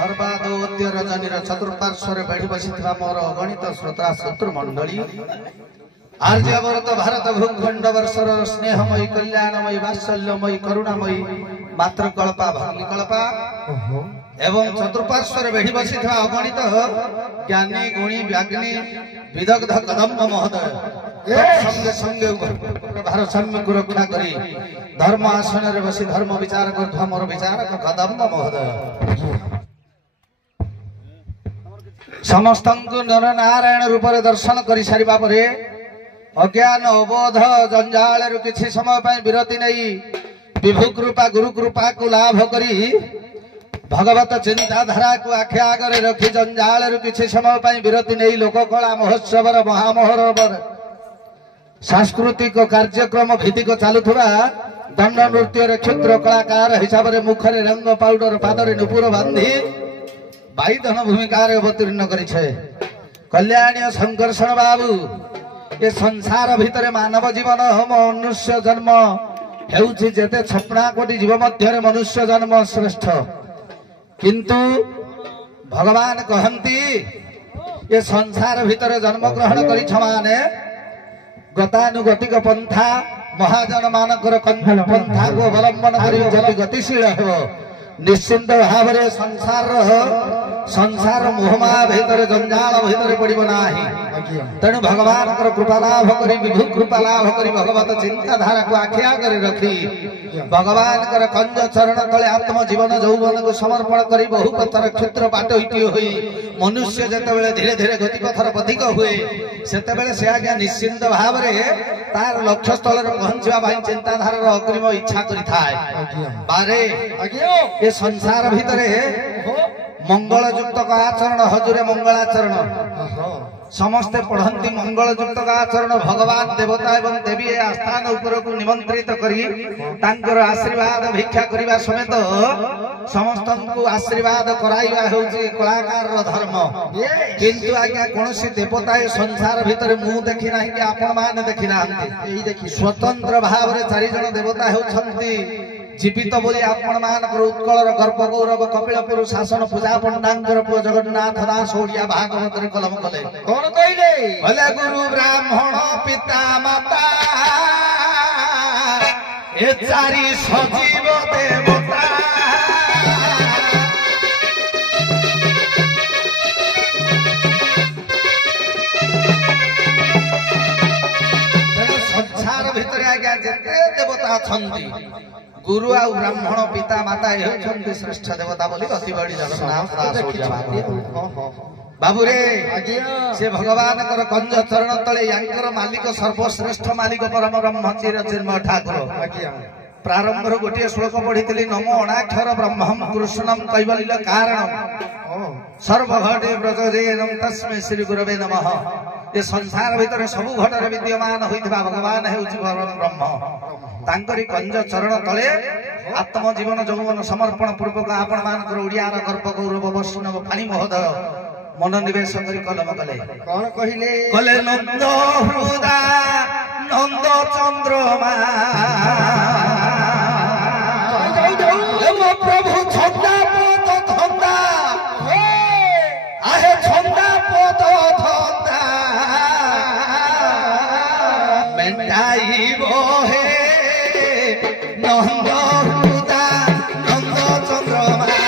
सर्वादोद्य रजनीर चतुर्पार्श्वर बेढ़ी बसी मोर अगणित श्रोता शत्रु मंडली आर्यवरत भारत भूखंड वर्षर स्नेहमयी कल्याणमयी वात्सल्यमयी करुणामयी मातृकल्पा भग्निकल्पा एवं चतुर्पार्श्वर बेढ़ी बसी अगणित ज्ञानी गुणी व्याग्नि विदग्ध कदम्ब महोदय संगे संगे भारसाम्य को रक्षा करी धर्म आसन रे बसी धर्म विचार कर मोर विचारक कदम्ब महोदय समस्त नर नारायण रूप में दर्शन कर सारिबा परे अज्ञान अबोध जंजाल किछि समय विरति नहीं विभु कृपा गुरु कृपा को लाभ करी भगवत चिंताधारा को आखे आगे रखी जंजाल किछि समय विरति नहीं लोककला महोत्सव महामहोत्सव सांस्कृतिक कार्यक्रम भित्तिक चलुवा दंड नृत्य क्षुद्र कलाकार हिसाब से मुखरे रंग पाउडर पादरे नुपुर बांधी बाईधन भूमिका अवतीर्ण कर कल्याणी संकर्षण बाबू ये संसार भितर मानव जीवन मनुष्य जन्म हेते छपना कोटी जीव मध्य मनुष्य जन्म श्रेष्ठ किंतु भगवान कहती ये संसार भितर जन्म ग्रहण कर गतानुगतिक पंथा महाजन मानकर पंथा को अवलंबन कर गतिशील हो निश्चिंत भाव संसार मोहमाया भीतर जंजाल भीतर पड़ना तेणु भगवान कृपा लाभ कर विभु कृपा लाभ कर भगवत चिंताधारा को आखि आगे रखी भगवान कंज चरण तले आत्म जीवन यौवन को समर्पण कर बहु पथर क्षेत्र बाट हुई मनुष्य जिते धीरे धीरे गतिपथर अधिक हुए से आज्ञा निश्चिंत भाव तार लक्ष्य स्थल पहुंचा चिंताधार अग्रिम इच्छा करे ये संसार भितर मंगल युक्त आचरण हजूरे मंगलाचरण समस्ते पढ़ती मंगल युक्त आचरण भगवान देवता एवं देवी आस्थान उपरकू निमंत्रित करी आशीर्वाद भिक्षा करने समेत समस्त को आशीर्वाद कराइबा होउछि कलाकार धर्म किंतु आज्ञा कौन देवता संसार भितर मु देखी ना कि आपण माने देखी ना स्वतंत्र भाव में 4 जन देवता होउछंती जीवित बोली आपण मानकर उत्कलर गर्भ गौरव कपिलपुर शासन पूजा पंडांकर पुओ जगन्नाथ दास ओडिया भागवत कलम कले कौन कहले भले गुरु ब्राह्मण पिता माता ए 4 सजीव देवता संसार भितर आज्ञा जेते देवता अछंती गुरु आ ब्राह्मण पिता माता ये श्रेष्ठ देवता बोली अति बड़ी जगन्नाथ बाबू रे से भगवान कंज चरण तले यांकर मालिक सर्वश्रेष्ठ मालिक परम ब्रह्म चिर चिन्मय ठाकुर प्रारंभ गोटे श्लोक पढ़ी नमो अणाक्षर ब्रह्मम कृष्णम कैवल्य कारण सर्वघटे व्रजेनम तस्मै श्री गुरवे नमः ये संसार भितर सबु घटरे विद्यमान होइथिबा भगवान हेउछि परम ब्रह्म तांकरी कंज चरण तले आत्म जीवन यौवन समर्पण पूर्वक आपण मानकर ओडियार गर्भ गौरव वैष्णव पानी महोदय मनोनिवेश करी कलम कले कौन कहिले कले नंद हृदा नंद चंद्रमा प्रभु छंदा पद धंदा आहे छंदा पद धंदा मेंढाइबो हे नंद हृदा नंद चंद्रमा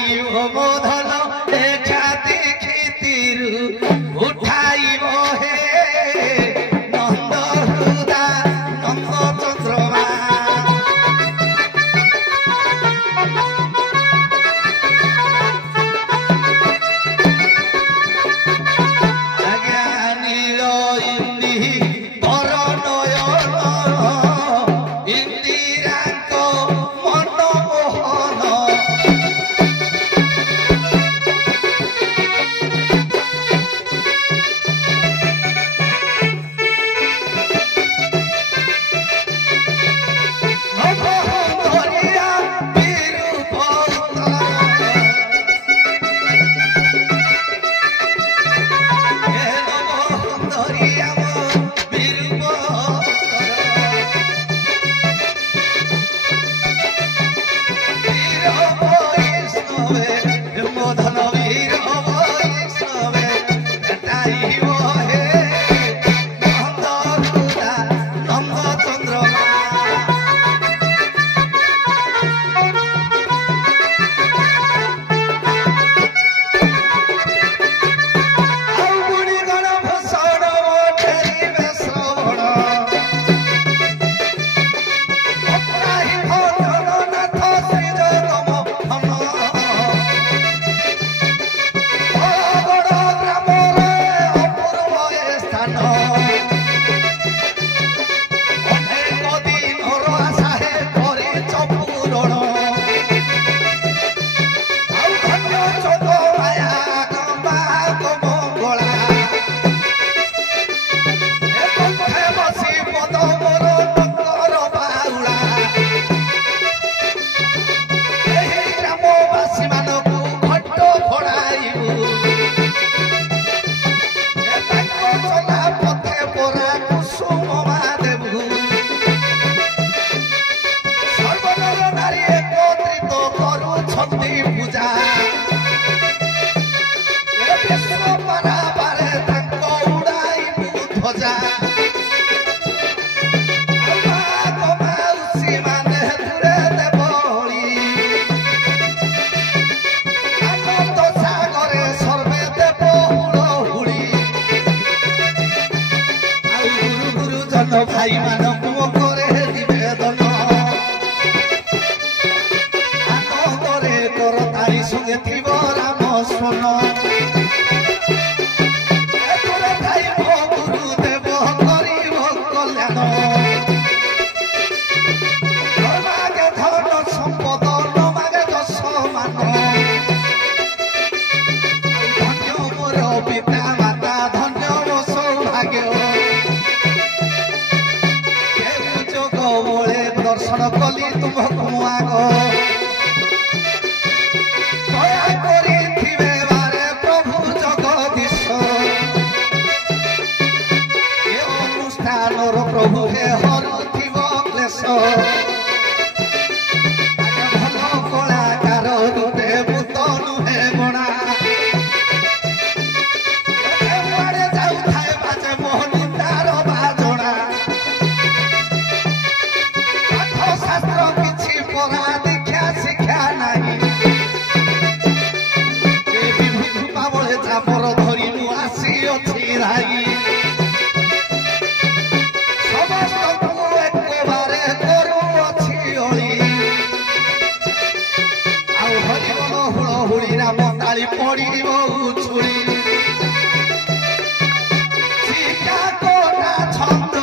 आइयो मोधन एठा देखितिरु उठाइबो हे नंद हृदा नंद चंद्रमा भाई मानव करे निवेदन आनंदरे कर तारी संगे थी राम स्मरण भाई गुरुदेव करिब कल्याण नमागे धन संपद नमागे दश मान धन्य मोर पिता माता धन्य मो सौभाग्य दर्शन कली तुमको आग दया करिथिबे बारे प्रभु जगदीश ए अनुष्ठानर प्रभु हे हरुथिब क्लेश भल कलाकार रूपे भूत नुहे गणा कुआड़े जाउथाए बाजे मोहनी तार बाजणा शास्त्र किछि पढ़ा दीक्षा शिक्षा नहीं पावले चापर धरी मु आसी अछि राई समस्त को एक बारे करू अछि ओली आउ हरि बोल हुळ हुଳି राम ताली पड़िबो उछुली शिक्षा कोना छंद